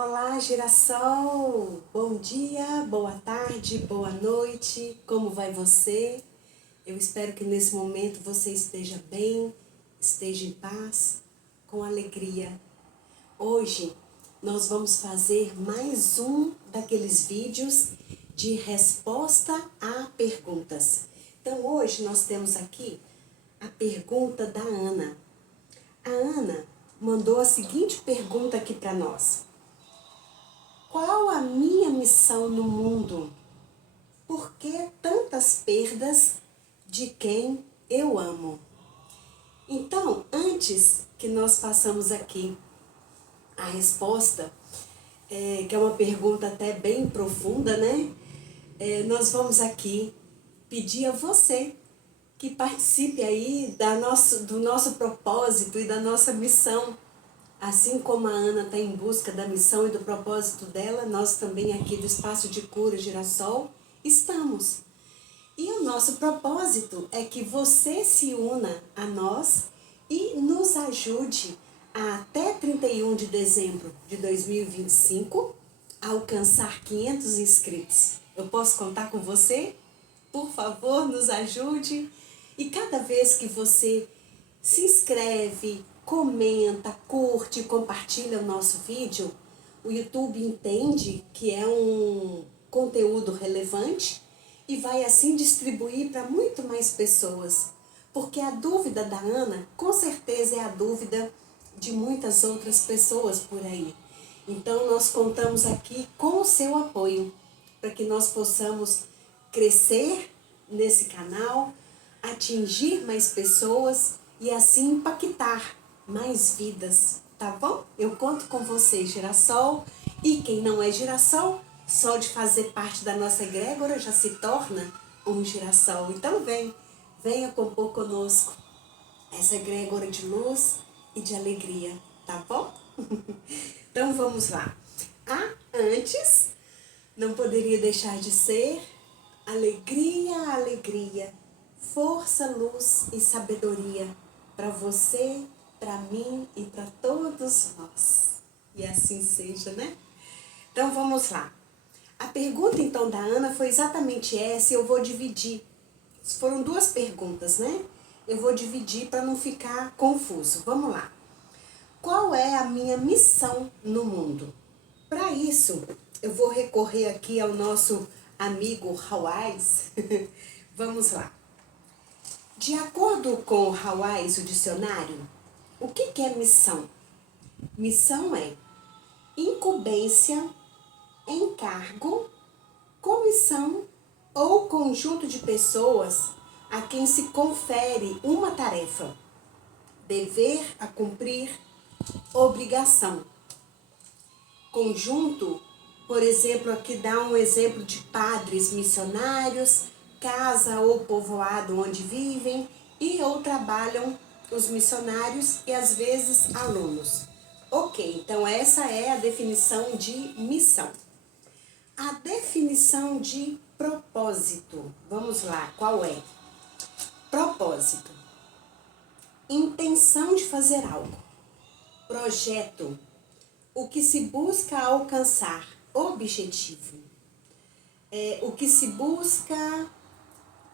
Olá, girassol! Bom dia, boa tarde, boa noite, como vai você? Eu espero que nesse momento você esteja bem, esteja em paz, com alegria. Hoje nós vamos fazer mais um daqueles vídeos de resposta a perguntas. Então hoje nós temos aqui a pergunta da Ana. A Ana mandou a seguinte pergunta aqui para nós. Qual a minha missão no mundo? Por que tantas perdas de quem eu amo? Então, antes que nós façamos aqui a resposta, que é uma pergunta até bem profunda, né? Nós vamos aqui pedir a você que participe aí do nosso propósito e da nossa missão. Assim como a Ana está em busca da missão e do propósito dela, nós também aqui do Espaço de Cura Girassol estamos. E o nosso propósito é que você se una a nós e nos ajude a, até 31 de dezembro de 2025, a alcançar 500 inscritos. Eu posso contar com você? Por favor, nos ajude. E cada vez que você se inscreve, comenta, curte, compartilha o nosso vídeo, o YouTube entende que é um conteúdo relevante e vai assim distribuir para muito mais pessoas. Porque a dúvida da Ana, com certeza, é a dúvida de muitas outras pessoas por aí. Então nós contamos aqui com o seu apoio, para que nós possamos crescer nesse canal, atingir mais pessoas e assim impactar mais vidas, tá bom? Eu conto com você, girassol, e quem não é girassol, só de fazer parte da nossa egrégora já se torna um girassol. Então venha compor conosco essa egrégora de luz e de alegria, tá bom? Então vamos lá. Antes, não poderia deixar de ser alegria, alegria, força, luz e sabedoria para você, para mim e para todos nós. E assim seja, né? Então vamos lá. A pergunta então da Ana foi exatamente essa e eu vou dividir. Foram duas perguntas, né? Eu vou dividir para não ficar confuso. Vamos lá. Qual é a minha missão no mundo? Para isso, eu vou recorrer aqui ao nosso amigo Hawais. Vamos lá. De acordo com o Hawais, o dicionário, o que é missão? Missão é incumbência, encargo, comissão ou conjunto de pessoas a quem se confere uma tarefa, dever a cumprir, obrigação. Conjunto, por exemplo, aqui dá um exemplo de padres missionários, casa ou povoado onde vivem e ou trabalham os missionários e às vezes alunos. Ok, então essa é a definição de missão. A definição de propósito, vamos lá, qual é? Propósito, intenção de fazer algo. Projeto, o que se busca alcançar, objetivo. O que se busca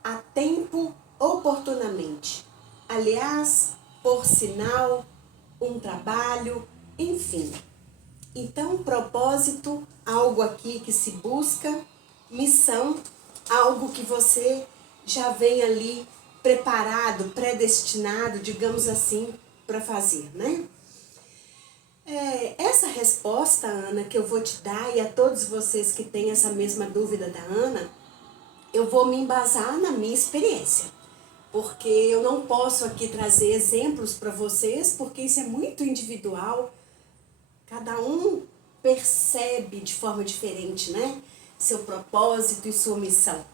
a tempo, oportunamente. Aliás, por sinal, um trabalho, enfim. Então, propósito, algo aqui que se busca, missão, algo que você já vem ali preparado, predestinado, digamos assim, para fazer, né? Essa resposta, Ana, que eu vou te dar, e a todos vocês que têm essa mesma dúvida da Ana, eu vou me embasar na minha experiência. Porque eu não posso aqui trazer exemplos para vocês, porque isso é muito individual. Cada um percebe de forma diferente, né? Seu propósito e sua missão.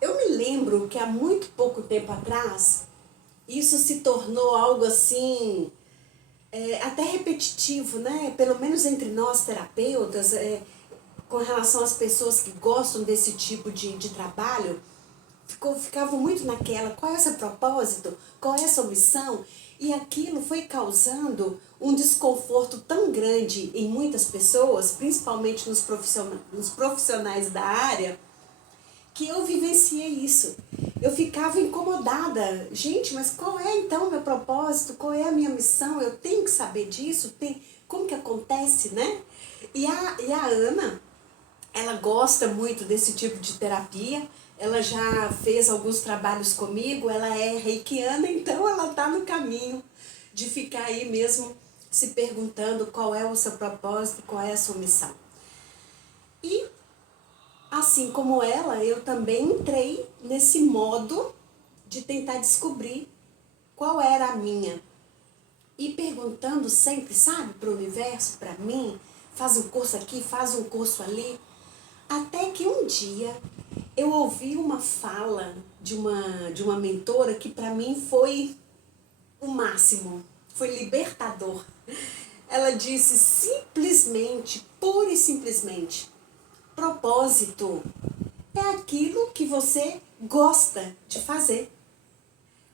Eu me lembro que há muito pouco tempo atrás, isso se tornou algo assim, até repetitivo, né? Pelo menos entre nós terapeutas, com relação às pessoas que gostam desse tipo de trabalho, ficavam muito naquela, qual é o seu propósito? Qual é a sua missão? E aquilo foi causando um desconforto tão grande em muitas pessoas, principalmente nos profissionais da área, que eu vivenciei isso. Eu ficava incomodada. Gente, mas qual é então o meu propósito? Qual é a minha missão? Eu tenho que saber disso? Como que acontece, né? E a Ana, ela gosta muito desse tipo de terapia. Ela já fez alguns trabalhos comigo, ela é reikiana, então ela está no caminho de ficar aí mesmo se perguntando qual é o seu propósito, qual é a sua missão. E assim como ela, eu também entrei nesse modo de tentar descobrir qual era a minha. E perguntando sempre, sabe, para o universo, para mim, faz um curso aqui, faz um curso ali. Até que um dia eu ouvi uma fala de uma mentora que para mim foi o máximo, foi libertador. Ela disse simplesmente, pura e simplesmente, propósito é aquilo que você gosta de fazer.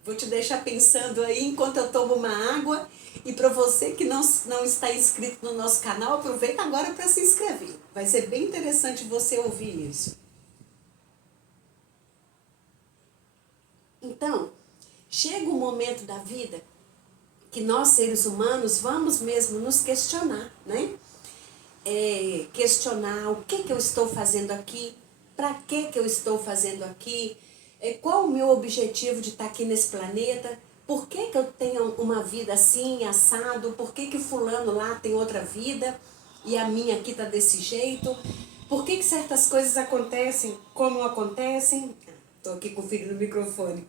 Vou te deixar pensando aí enquanto eu tomo uma água. E para você que não está inscrito no nosso canal, aproveita agora para se inscrever. Vai ser bem interessante você ouvir isso. Então, chega um momento da vida que nós, seres humanos, vamos mesmo nos questionar, né? Questionar o que eu estou fazendo aqui, para que eu estou fazendo aqui, qual o meu objetivo de estar aqui nesse planeta, por que eu tenho uma vida assim, assado, por que fulano lá tem outra vida e a minha aqui está desse jeito, por que certas coisas acontecem como acontecem. Estou aqui com o filho no microfone.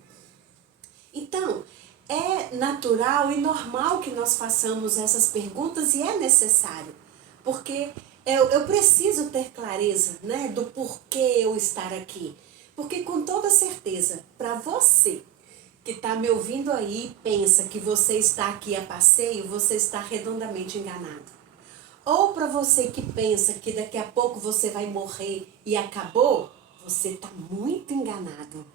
Então, é natural e normal que nós façamos essas perguntas e é necessário, porque eu preciso ter clareza, né, do porquê eu estar aqui. Porque com toda certeza, para você que está me ouvindo aí e pensa que você está aqui a passeio, você está redondamente enganado. Ou para você que pensa que daqui a pouco você vai morrer e acabou, você está muito enganado.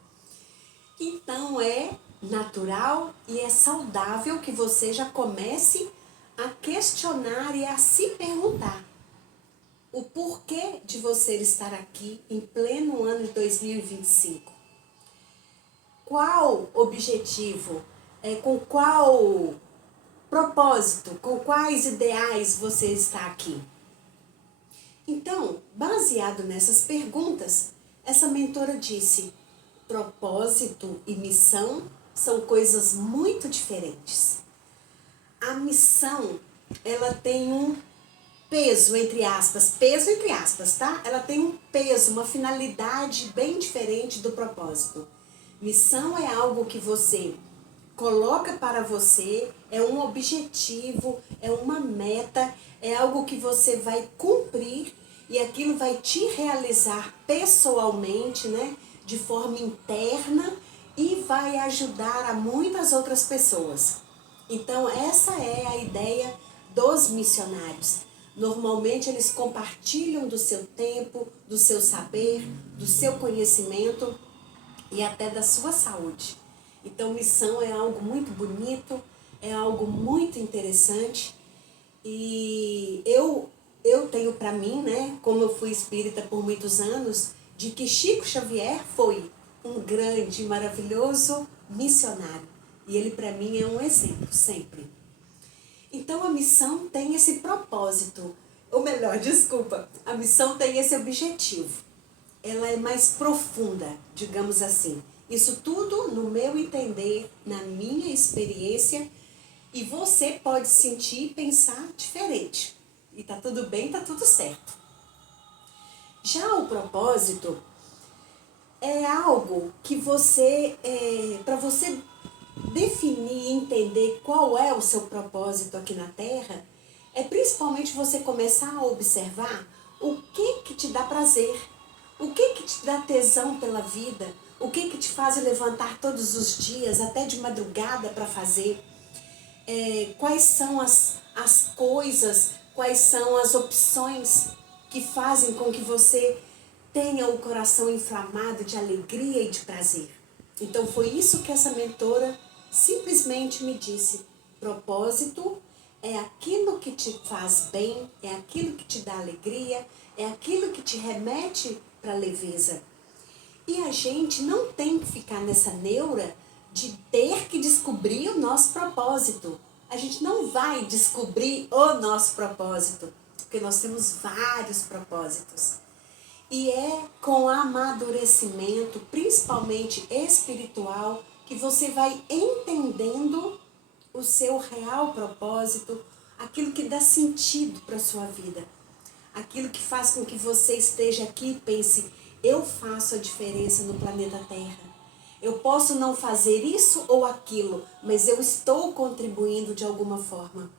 Então é natural e é saudável que você já comece a questionar e a se perguntar o porquê de você estar aqui em pleno ano de 2025. Qual objetivo, com qual propósito, com quais ideais você está aqui? Então, baseado nessas perguntas, essa mentora disse: propósito e missão são coisas muito diferentes. A missão, ela tem um peso entre aspas, tá? Ela tem um peso, uma finalidade bem diferente do propósito. Missão é algo que você coloca para você, é um objetivo, é uma meta, é algo que você vai cumprir e aquilo vai te realizar pessoalmente, né? De forma interna e vai ajudar a muitas outras pessoas. Então essa é a ideia dos missionários. Normalmente eles compartilham do seu tempo, do seu saber, do seu conhecimento e até da sua saúde. Então missão é algo muito bonito, é algo muito interessante e eu tenho para mim, né, como eu fui espírita por muitos anos, de que Chico Xavier foi um grande, maravilhoso missionário. E ele para mim é um exemplo, sempre. Então a missão tem esse propósito, ou melhor, desculpa, a missão tem esse objetivo. Ela é mais profunda, digamos assim. Isso tudo no meu entender, na minha experiência, e você pode sentir e pensar diferente. E tá tudo bem, tá tudo certo. Já o propósito é algo que você, para você definir e entender qual é o seu propósito aqui na Terra, é principalmente você começar a observar o que te dá prazer, o que te dá tesão pela vida, o que te faz levantar todos os dias, até de madrugada para fazer, quais são as coisas, quais são as opções que fazem com que você tenha o coração inflamado de alegria e de prazer. Então foi isso que essa mentora simplesmente me disse. propósito é aquilo que te faz bem, é aquilo que te dá alegria, é aquilo que te remete para a leveza. E a gente não tem que ficar nessa neura de ter que descobrir o nosso propósito. A gente não vai descobrir o nosso propósito, porque nós temos vários propósitos. E é com amadurecimento, principalmente espiritual, que você vai entendendo o seu real propósito, aquilo que dá sentido para a sua vida. Aquilo que faz com que você esteja aqui e pense, eu faço a diferença no planeta Terra. Eu posso não fazer isso ou aquilo, mas eu estou contribuindo de alguma forma.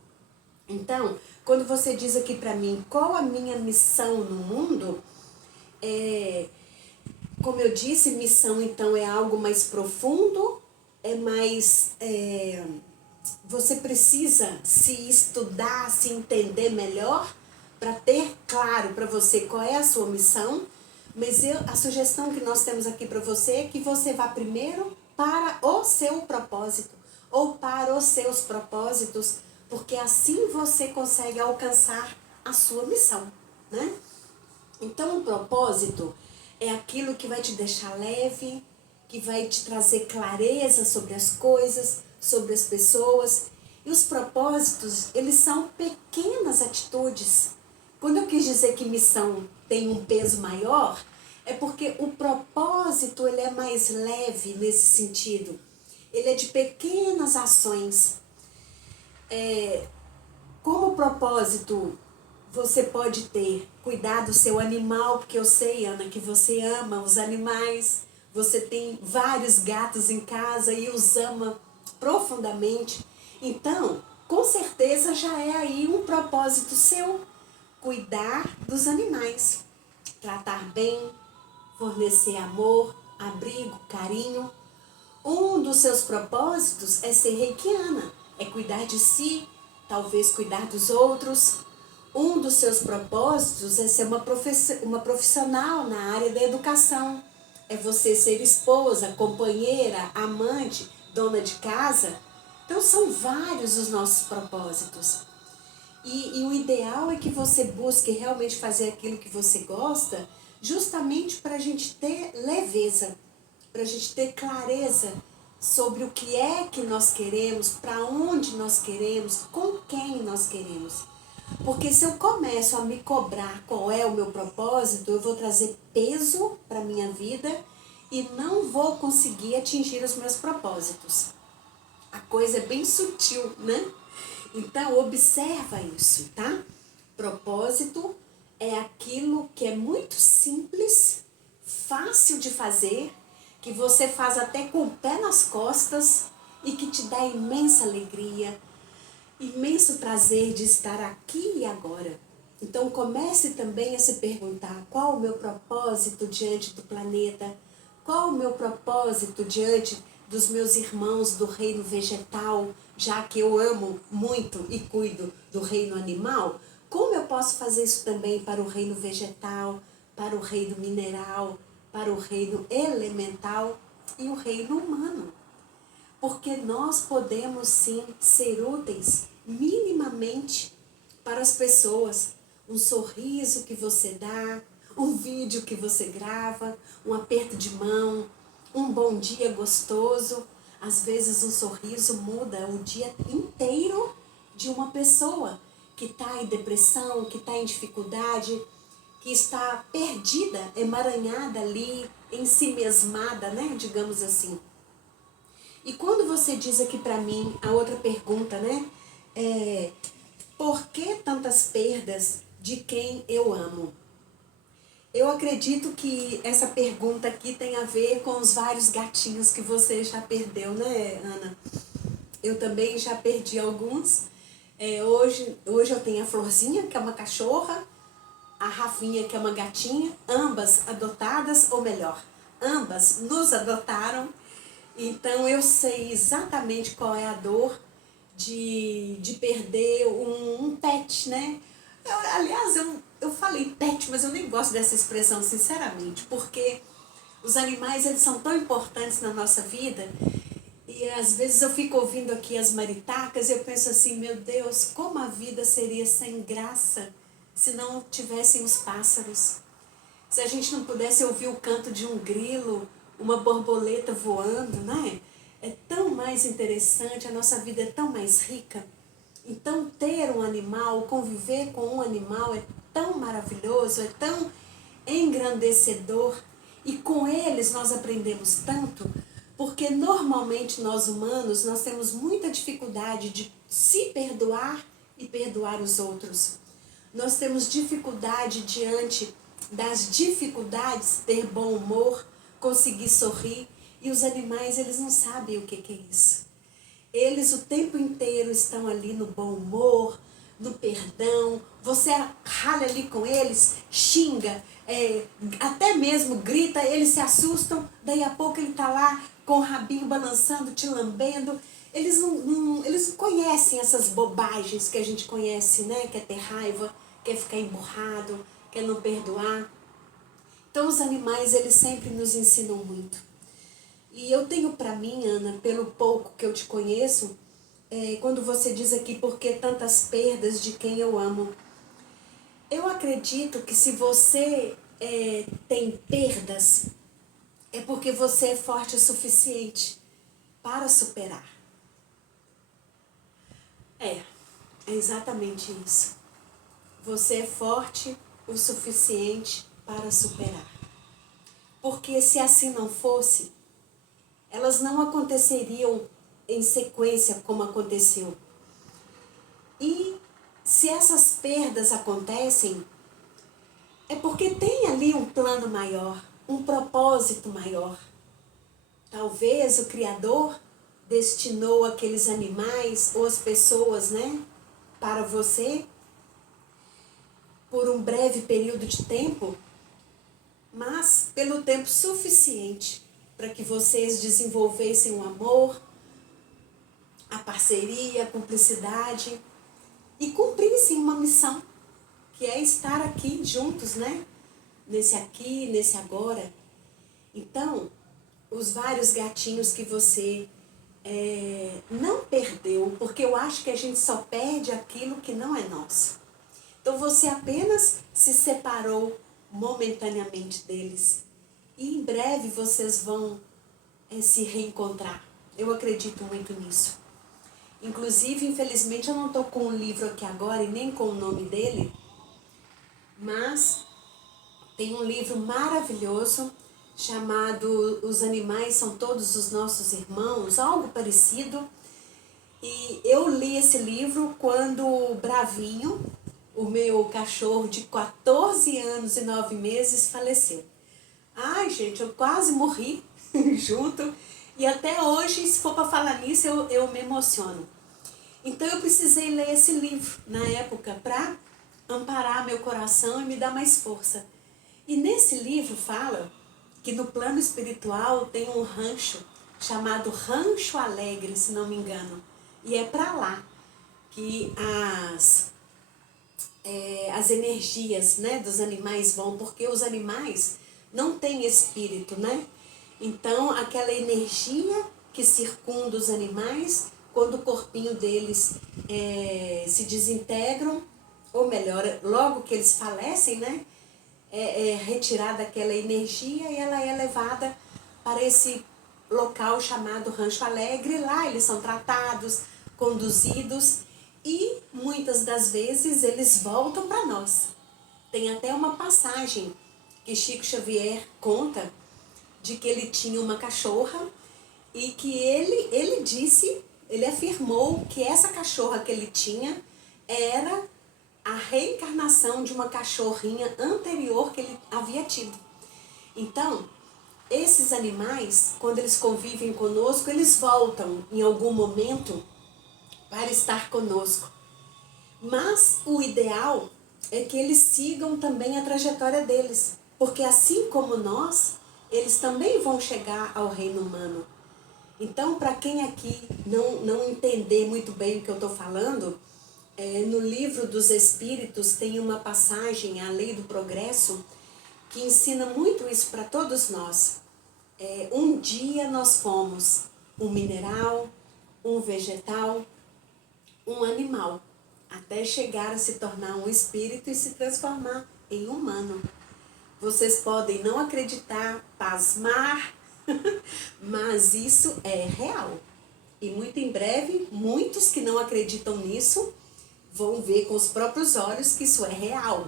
Então, quando você diz aqui para mim, qual a minha missão no mundo, como eu disse, missão então é algo mais profundo, você precisa se estudar, se entender melhor para ter claro para você qual é a sua missão. Mas a sugestão que nós temos aqui para você é que você vá primeiro para o seu propósito ou para os seus propósitos, porque assim você consegue alcançar a sua missão, né? Então o propósito é aquilo que vai te deixar leve, que vai te trazer clareza sobre as coisas, sobre as pessoas. E os propósitos, eles são pequenas atitudes. Quando eu quis dizer que missão tem um peso maior, é porque o propósito ele é mais leve nesse sentido. Ele é de pequenas ações. Como propósito você pode ter? Cuidar do seu animal, porque eu sei, Ana, que você ama os animais. Você tem vários gatos em casa e os ama profundamente. Então, com certeza já é aí um propósito seu. Cuidar dos animais, tratar bem, fornecer amor, abrigo, carinho. Um dos seus propósitos é ser reikiana, é cuidar de si, talvez cuidar dos outros. Um dos seus propósitos é ser uma profissional na área da educação. É você ser esposa, companheira, amante, dona de casa. Então são vários os nossos propósitos. E o ideal é que você busque realmente fazer aquilo que você gosta, justamente para a gente ter leveza, para a gente ter clareza sobre o que é que nós queremos, para onde nós queremos, com quem nós queremos. Porque se eu começo a me cobrar qual é o meu propósito, eu vou trazer peso para a minha vida e não vou conseguir atingir os meus propósitos. A coisa é bem sutil, né? Então, observa isso, tá? Propósito é aquilo que é muito simples, fácil de fazer, que você faz até com o pé nas costas e que te dá imensa alegria, imenso prazer de estar aqui e agora. Então, comece também a se perguntar qual o meu propósito diante do planeta, qual o meu propósito diante dos meus irmãos do reino vegetal, já que eu amo muito e cuido do reino animal, como eu posso fazer isso também para o reino vegetal, para o reino mineral, para o reino elemental e o reino humano? Porque nós podemos sim ser úteis minimamente para as pessoas. Um sorriso que você dá, um vídeo que você grava, um aperto de mão, um bom dia gostoso. Às vezes um sorriso muda o dia inteiro de uma pessoa que está em depressão, que está em dificuldade, que está perdida, emaranhada ali, ensimesmada, né? Digamos assim. E quando você diz aqui para mim, a outra pergunta, né? Por que tantas perdas de quem eu amo? Eu acredito que essa pergunta aqui tem a ver com os vários gatinhos que você já perdeu, né, Ana? Eu também já perdi alguns. Hoje eu tenho a Florzinha, que é uma cachorra, a Rafinha, que é uma gatinha, ambas adotadas, ou melhor, ambas nos adotaram. Então eu sei exatamente qual é a dor de perder um pet, né? Aliás, eu falei pet, mas eu nem gosto dessa expressão, sinceramente, porque os animais eles são tão importantes na nossa vida E às vezes eu fico ouvindo aqui as maritacas e eu penso assim, meu Deus, como a vida seria sem graça se não tivessem os pássaros. Se a gente não pudesse ouvir o canto de um grilo, uma borboleta voando, né? É tão mais interessante, a nossa vida é tão mais rica. Então ter um animal, conviver com um animal é tão maravilhoso, é tão engrandecedor. E com eles nós aprendemos tanto, porque normalmente nós humanos, nós temos muita dificuldade de se perdoar e perdoar os outros. Nós temos dificuldade diante das dificuldades, ter bom humor, conseguir sorrir. E os animais, eles não sabem o que é isso. Eles o tempo inteiro estão ali no bom humor, no perdão. Você ralha ali com eles, xinga, até mesmo grita, eles se assustam. Daí a pouco ele está lá com o rabinho balançando, te lambendo. Eles eles não conhecem essas bobagens que a gente conhece, né? Quer ter raiva, quer ficar emburrado, quer não perdoar. Então os animais, eles sempre nos ensinam muito. E eu tenho para mim, Ana, pelo pouco que eu te conheço, quando você diz aqui, por que tantas perdas de quem eu amo? Eu acredito que se você tem perdas, é porque você é forte o suficiente para superar. É exatamente isso. Você é forte o suficiente para superar. Porque se assim não fosse, elas não aconteceriam em sequência como aconteceu. E se essas perdas acontecem, é porque tem ali um plano maior, um propósito maior. Talvez o Criador destinou aqueles animais ou as pessoas, né, para você por um breve período de tempo, mas pelo tempo suficiente para que vocês desenvolvessem o amor, a parceria, a cumplicidade e cumprissem uma missão, que é estar aqui juntos, né? Nesse aqui, nesse agora. Então, os vários gatinhos que você não perdeu, porque eu acho que a gente só perde aquilo que não é nosso. Então, você apenas se separou momentaneamente deles. E em breve vocês vão se reencontrar. Eu acredito muito nisso. Inclusive, infelizmente, eu não estou com o livro aqui agora e nem com o nome dele, mas tem um livro maravilhoso chamado Os Animais São Todos os Nossos Irmãos, algo parecido. E eu li esse livro quando o Bravinho, o meu cachorro de 14 anos e 9 meses, faleceu. Ai, gente, eu quase morri junto. E até hoje, se for para falar nisso, eu me emociono. Então eu precisei ler esse livro na época para amparar meu coração e me dar mais força. E nesse livro fala que no plano espiritual tem um rancho chamado Rancho Alegre, se não me engano. E é para lá que as energias, né, dos animais vão, porque os animais não têm espírito, né? Então aquela energia que circunda os animais, quando o corpinho deles se desintegram, ou melhor, logo que eles falecem, né? É retirada aquela energia e ela é levada para esse local chamado Rancho Alegre. Lá eles são tratados, conduzidos e muitas das vezes eles voltam para nós. Tem até uma passagem que Chico Xavier conta de que ele tinha uma cachorra e que ele afirmou que essa cachorra que ele tinha era a reencarnação de uma cachorrinha anterior que ele havia tido. Então, esses animais, quando eles convivem conosco, eles voltam em algum momento para estar conosco. Mas o ideal é que eles sigam também a trajetória deles, porque assim como nós, eles também vão chegar ao reino humano. Então, para quem aqui não entender muito bem o que eu estou falando, no livro dos Espíritos tem uma passagem, a Lei do Progresso, que ensina muito isso para todos nós. Um dia nós fomos um mineral, um vegetal, um animal, até chegar a se tornar um espírito e se transformar em humano. Vocês podem não acreditar, pasmar, mas isso é real. E muito em breve, muitos que não acreditam nisso vão ver com os próprios olhos que isso é real.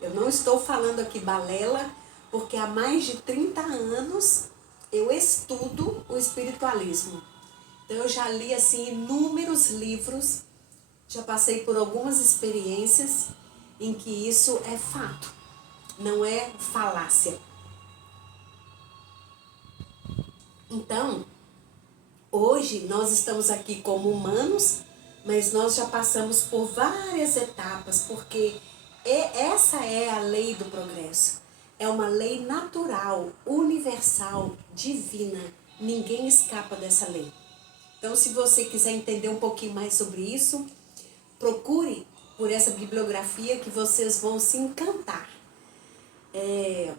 Eu não estou falando aqui balela, porque há mais de 30 anos eu estudo o espiritualismo. Então eu já li assim inúmeros livros, já passei por algumas experiências em que isso é fato, não é falácia. Então, hoje nós estamos aqui como humanos, mas nós já passamos por várias etapas, porque essa é a lei do progresso. É uma lei natural, universal, divina. Ninguém escapa dessa lei. Então, se você quiser entender um pouquinho mais sobre isso, procure por essa bibliografia que vocês vão se encantar. E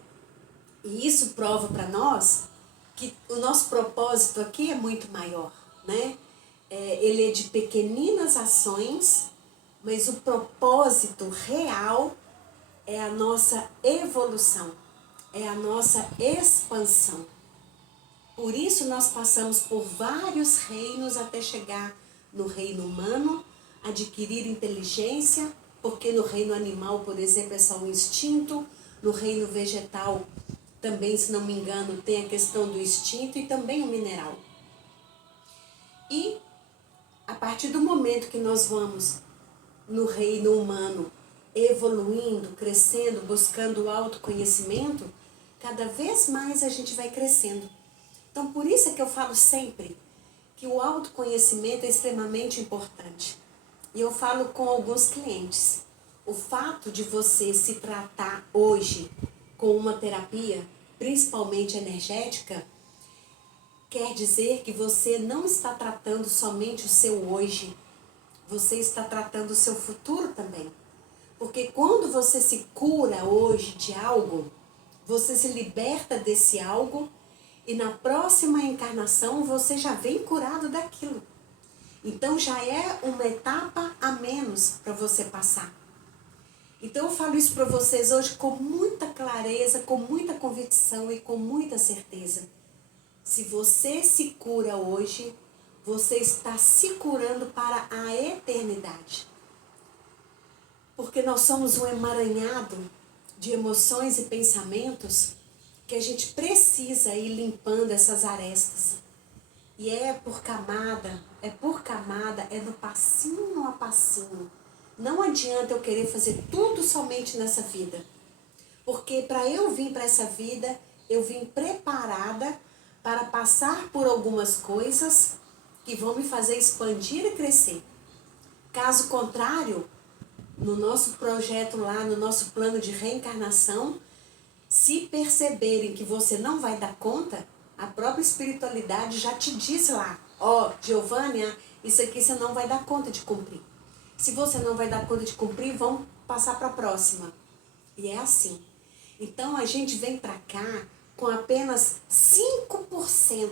isso prova para nós que o nosso propósito aqui é muito maior, né? Ele é de pequeninas ações, mas o propósito real é a nossa evolução, é a nossa expansão. Por isso nós passamos por vários reinos até chegar no reino humano, adquirir inteligência, porque no reino animal, por exemplo, é só um instinto, no reino vegetal também, se não me engano, tem a questão do instinto e também o mineral. E a partir do momento que nós vamos no reino humano evoluindo, crescendo, buscando o autoconhecimento, cada vez mais a gente vai crescendo. Então, por isso é que eu falo sempre que o autoconhecimento é extremamente importante. E eu falo com alguns clientes. O fato de você se tratar hoje com uma terapia, principalmente energética, quer dizer que você não está tratando somente o seu hoje, você está tratando o seu futuro também. Porque quando você se cura hoje de algo, você se liberta desse algo e na próxima encarnação você já vem curado daquilo. Então já é uma etapa a menos para você passar. Então eu falo isso para vocês hoje com muita clareza, com muita convicção e com muita certeza. Se você se cura hoje, você está se curando para a eternidade. Porque nós somos um emaranhado de emoções e pensamentos que a gente precisa ir limpando essas arestas. E é por camada, é no passinho a passinho. Não adianta eu querer fazer tudo somente nessa vida. Porque para eu vir para essa vida, eu vim preparada para passar por algumas coisas que vão me fazer expandir e crescer. Caso contrário, no nosso projeto lá, no nosso plano de reencarnação, se perceberem que você não vai dar conta, a própria espiritualidade já te diz lá, ó, Giovânia, isso aqui você não vai dar conta de cumprir. Se você não vai dar conta de cumprir, vamos passar para a próxima. E é assim. Então a gente vem para cá com apenas 5%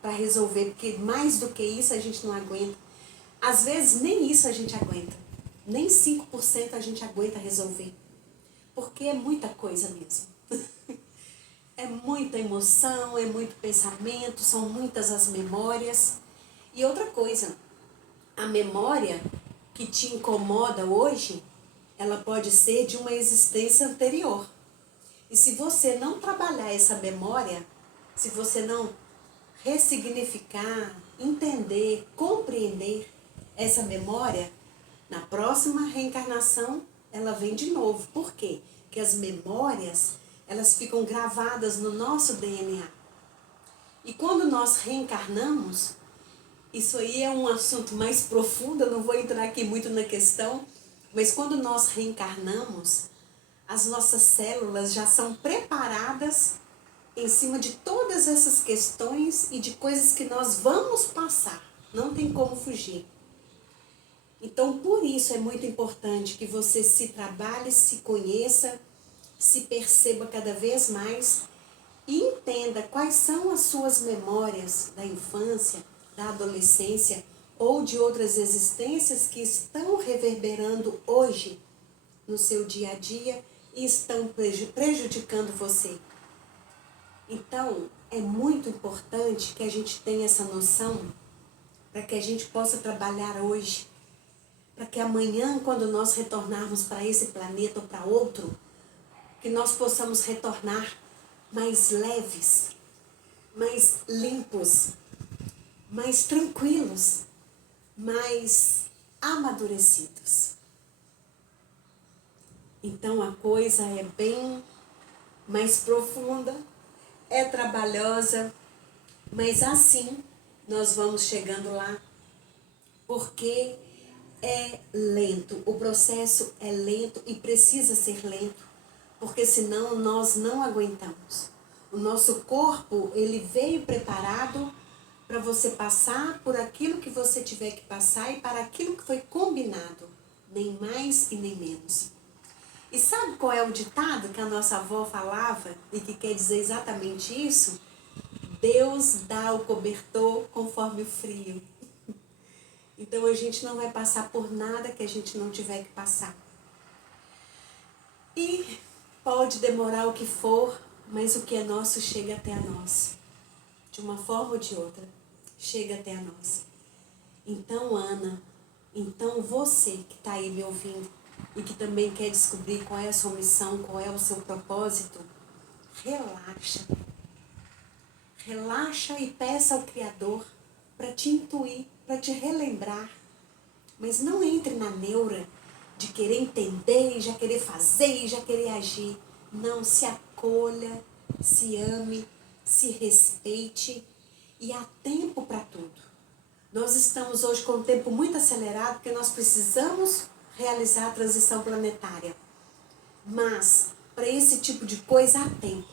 para resolver, porque mais do que isso a gente não aguenta. Às vezes nem isso a gente aguenta. Nem 5% a gente aguenta resolver. Porque é muita coisa mesmo. É muita emoção, é muito pensamento, são muitas as memórias. E outra coisa, a memória que te incomoda hoje, ela pode ser de uma existência anterior. E se você não trabalhar essa memória, se você não ressignificar, entender, compreender essa memória, na próxima reencarnação ela vem de novo. Por quê? Porque as memórias, elas ficam gravadas no nosso DNA. E quando nós reencarnamos, isso aí é um assunto mais profundo, eu não vou entrar aqui muito na questão, mas quando nós reencarnamos, as nossas células já são preparadas em cima de todas essas questões e de coisas que nós vamos passar. Não tem como fugir. Então, por isso é muito importante que você se trabalhe, se conheça, se perceba cada vez mais e entenda quais são as suas memórias da infância, da adolescência ou de outras existências que estão reverberando hoje no seu dia a dia e estão prejudicando você. Então, é muito importante que a gente tenha essa noção para que a gente possa trabalhar hoje, para que amanhã, quando nós retornarmos para esse planeta ou para outro, que nós possamos retornar mais leves, mais limpos, mais tranquilos, mais amadurecidos. Então a coisa é bem mais profunda, é trabalhosa, mas assim nós vamos chegando lá, porque é lento, o processo é lento e precisa ser lento, porque senão nós não aguentamos. O nosso corpo, ele veio preparado para você passar por aquilo que você tiver que passar e para aquilo que foi combinado, nem mais e nem menos. E sabe qual é o ditado que a nossa avó falava e que quer dizer exatamente isso? Deus dá o cobertor conforme o frio. Então a gente não vai passar por nada que a gente não tiver que passar. E pode demorar o que for, mas o que é nosso chega até a nós. De uma forma ou de outra, chega até a nós. Então, Ana, então você que está aí me ouvindo e que também quer descobrir qual é a sua missão, qual é o seu propósito, relaxa. Relaxa e peça ao Criador para te intuir, para te relembrar. Mas não entre na neura de querer entender e já querer fazer e já querer agir. Não, se acolha, se ame, se respeite e há tempo para tudo. Nós estamos hoje com um tempo muito acelerado porque nós precisamos realizar a transição planetária. Mas para esse tipo de coisa há tempo.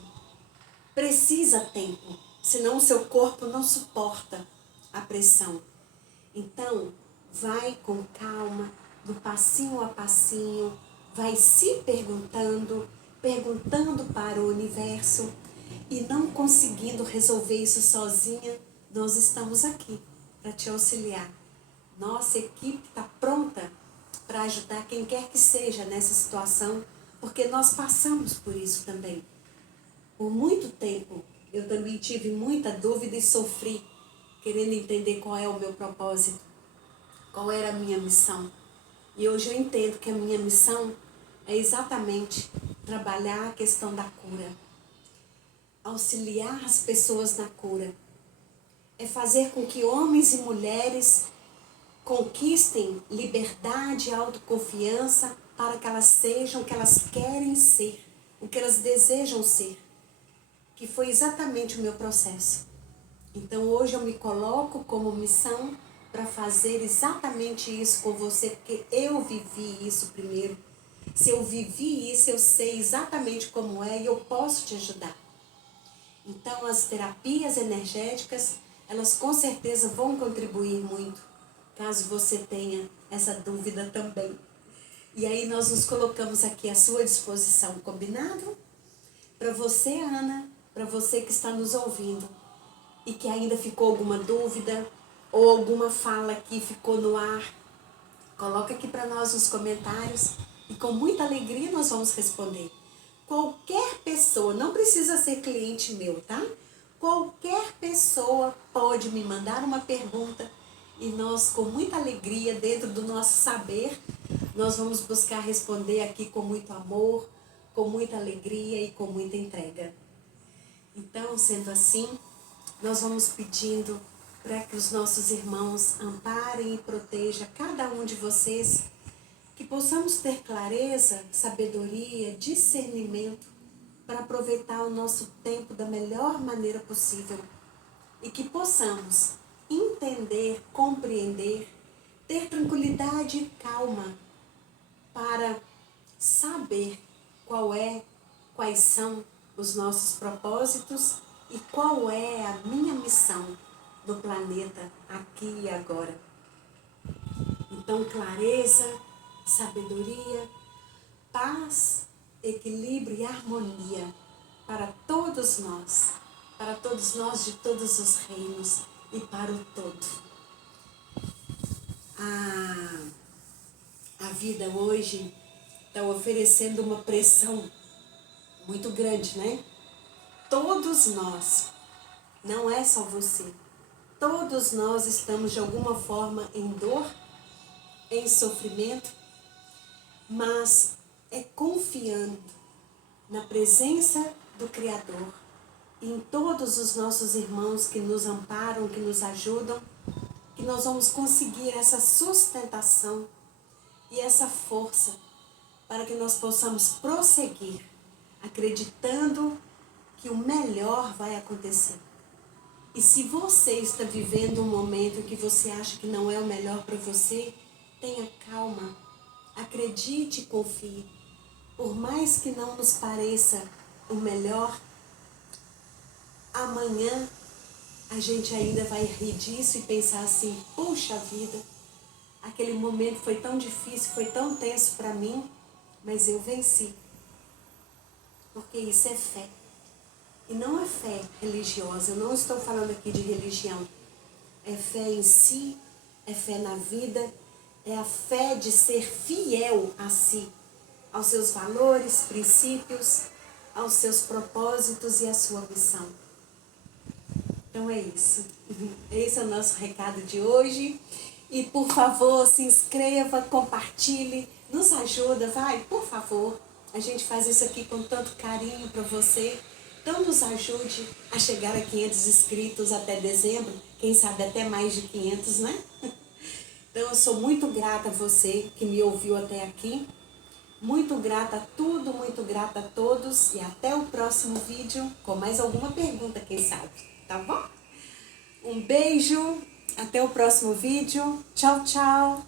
Precisa tempo, senão o seu corpo não suporta a pressão. Então, vai com calma, do passinho a passinho, vai se perguntando, perguntando para o universo e não conseguindo resolver isso sozinha, nós estamos aqui para te auxiliar. Nossa equipe está pronta para ajudar quem quer que seja nessa situação, porque nós passamos por isso também. Por muito tempo, eu também tive muita dúvida e sofri, querendo entender qual é o meu propósito, qual era a minha missão. E hoje eu entendo que a minha missão é exatamente trabalhar a questão da cura, auxiliar as pessoas na cura, é fazer com que homens e mulheres conquistem liberdade e autoconfiança para que elas sejam o que elas querem ser, o que elas desejam ser, que foi exatamente o meu processo. Então hoje eu me coloco como missão para fazer exatamente isso com você, porque eu vivi isso primeiro. Se eu vivi isso, eu sei exatamente como é e eu posso te ajudar. Então as terapias energéticas, elas com certeza vão contribuir muito, caso você tenha essa dúvida também. E aí nós nos colocamos aqui à sua disposição, combinado? Para você, Ana, para você que está nos ouvindo e que ainda ficou alguma dúvida ou alguma fala que ficou no ar, coloca aqui para nós nos comentários e com muita alegria nós vamos responder. Qualquer pessoa, não precisa ser cliente meu, tá? Qualquer pessoa pode me mandar uma pergunta e nós, com muita alegria, dentro do nosso saber, nós vamos buscar responder aqui com muito amor, com muita alegria e com muita entrega. Então, sendo assim, nós vamos pedindo para que os nossos irmãos amparem e protejam cada um de vocês, que possamos ter clareza, sabedoria, discernimento para aproveitar o nosso tempo da melhor maneira possível e que possamos entender, compreender, ter tranquilidade e calma para saber quais são os nossos propósitos e qual é a minha missão no planeta aqui e agora. Então, clareza, sabedoria, paz, equilíbrio e harmonia para todos nós de todos os reinos e para o todo. A vida hoje está oferecendo uma pressão muito grande, né? Todos nós, não é só você, todos nós estamos de alguma forma em dor, em sofrimento, mas é confiando na presença do Criador e em todos os nossos irmãos que nos amparam, que nos ajudam, que nós vamos conseguir essa sustentação e essa força para que nós possamos prosseguir, acreditando que o melhor vai acontecer. E se você está vivendo um momento que você acha que não é o melhor para você, tenha calma, acredite e confie. Por mais que não nos pareça o melhor, amanhã a gente ainda vai rir disso e pensar assim, puxa vida, aquele momento foi tão difícil, foi tão tenso para mim, mas eu venci. Porque isso é fé. E não é fé religiosa, eu não estou falando aqui de religião. É fé em si, é fé na vida, é a fé de ser fiel a si, aos seus valores, princípios, aos seus propósitos e à sua missão. Então é isso. Esse é o nosso recado de hoje. E por favor, se inscreva, compartilhe, nos ajuda, vai, por favor. A gente faz isso aqui com tanto carinho para você. Então nos ajude a chegar a 500 inscritos até dezembro. Quem sabe até mais de 500, né? Então eu sou muito grata a você que me ouviu até aqui. Muito grata a tudo, muito grata a todos. E até o próximo vídeo com mais alguma pergunta, quem sabe. Tá bom? Um beijo, até o próximo vídeo. Tchau, tchau.